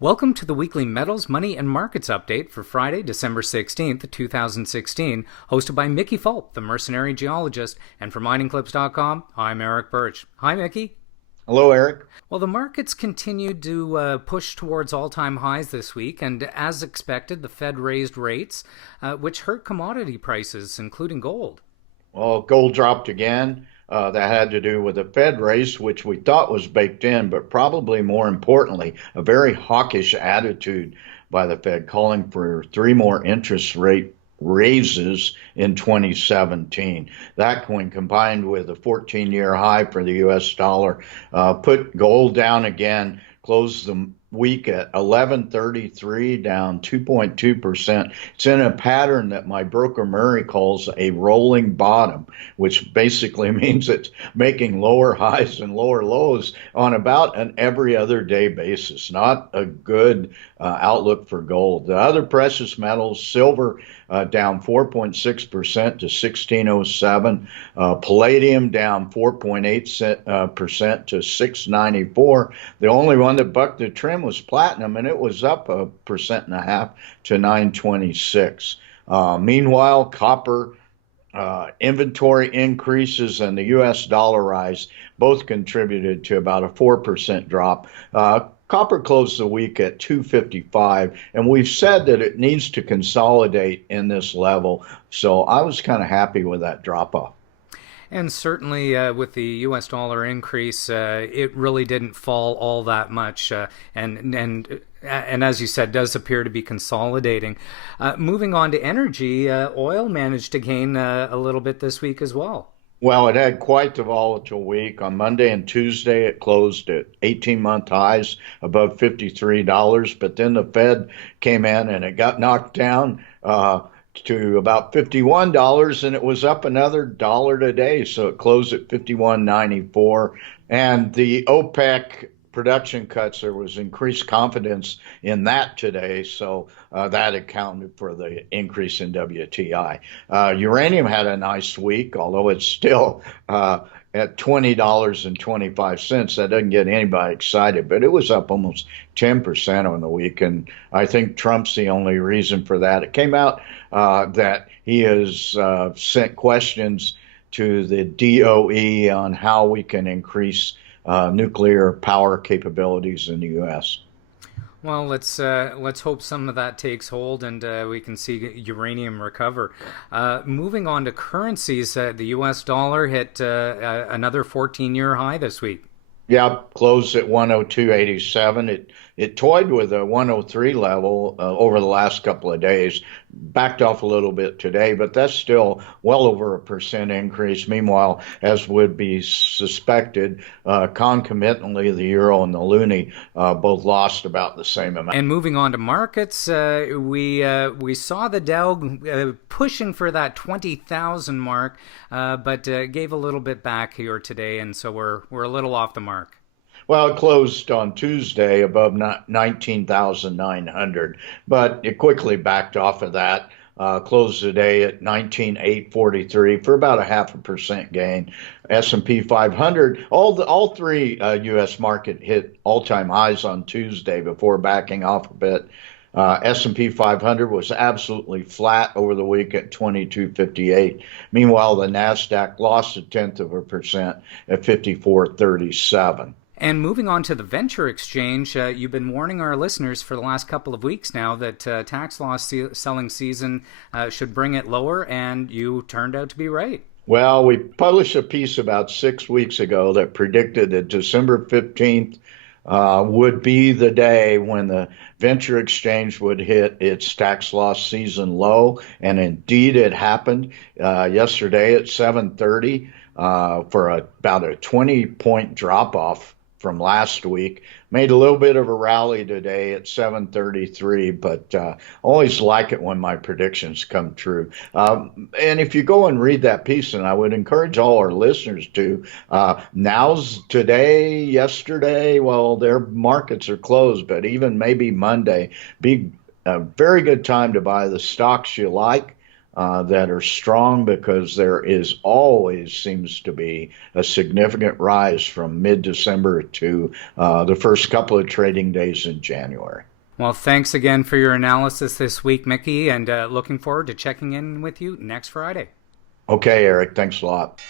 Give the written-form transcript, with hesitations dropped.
Welcome to the weekly Metals, Money, and Markets update for Friday, December 16th, 2016, hosted by Mickey Fulp, the Mercenary Geologist, and from miningclips.com, I'm Erick Bertsch. Hi, Mickey. Hello, Eric. Well, the markets continued to push towards all-time highs this week, and as expected, the Fed raised rates, which hurt commodity prices, including gold. Well, gold dropped again. That had to do with the Fed raise, which we thought was baked in, but probably more importantly, a very hawkish attitude by the Fed, calling for three more interest rate raises in 2017. That, when combined with a 14-year high for the U.S. dollar, put gold down again, closed the week at 1133, down 2.2%. It's in a pattern that my broker Murray calls a rolling bottom, which basically means it's making lower highs and lower lows on about an every other day basis. Not a good outlook for gold. The other precious metals, silver down 4.6% to 1607. Palladium down 4.8% to 694. The only one that bucked the trend was platinum, and it was up 1.5% to 926. Meanwhile, copper inventory increases and the U.S. dollar rise both contributed to about a 4% drop. Copper closed the week at 255, and we've said that it needs to consolidate in this level. So I was kind of happy with that drop off. And certainly with the U.S. dollar increase, it really didn't fall all that much, and as you said, does appear to be consolidating. Moving on to energy, oil managed to gain a little bit this week as well. Well, it had quite the volatile week. On Monday and Tuesday, it closed at 18-month highs above $53, but then the Fed came in and it got knocked down to about $51, and it was up another dollar today, so it closed at 51.94. And the OPEC production cuts, there was increased confidence in that today, so that accounted for the increase in WTI. Uranium had a nice week, although it's still at $20.25. That doesn't get anybody excited, but it was up almost 10% on the week, and I think Trump's the only reason for that. It came out that he has sent questions to the DOE on how we can increase nuclear power capabilities in the U.S. Well, let's hope some of that takes hold and we can see uranium recover. Moving on to currencies, the U.S. dollar hit another 14-year high this week. Yeah, closed at 102.87. It toyed with a 103 level over the last couple of days, backed off a little bit today, but that's still well over 1% increase. Meanwhile, as would be suspected, concomitantly, the euro and the loonie both lost about the same amount. And moving on to markets, we saw the Dow pushing for that 20,000 mark, but gave a little bit back here today, and so we're a little off the mark. Well, it closed on Tuesday above 19,900, but it quickly backed off of that. Closed the day at 19,843 for about a 0.5% gain. S&P 500, all three U.S. market hit all-time highs on Tuesday before backing off a bit. S&P 500 was absolutely flat over the week at 2258. Meanwhile, the NASDAQ lost 0.1% at 5437. And moving on to the venture exchange, you've been warning our listeners for the last couple of weeks now that tax loss selling season should bring it lower, and you turned out to be right. Well, we published a piece about 6 weeks ago that predicted that December 15th would be the day when the venture exchange would hit its tax loss season low, and indeed it happened yesterday at 7:30 for about a 20-point drop-off from last week. Made a little bit of a rally today at 7:33, but always like it when my predictions come true. And if you go and read that piece, and I would encourage all our listeners to, now's today, yesterday, well, their markets are closed, but even maybe Monday, be a very good time to buy the stocks you like. that are strong because there is always seems to be a significant rise from mid-December to the first couple of trading days in January. Well, thanks again for your analysis this week, Mickey, and looking forward to checking in with you next Friday. Okay, Eric, thanks a lot.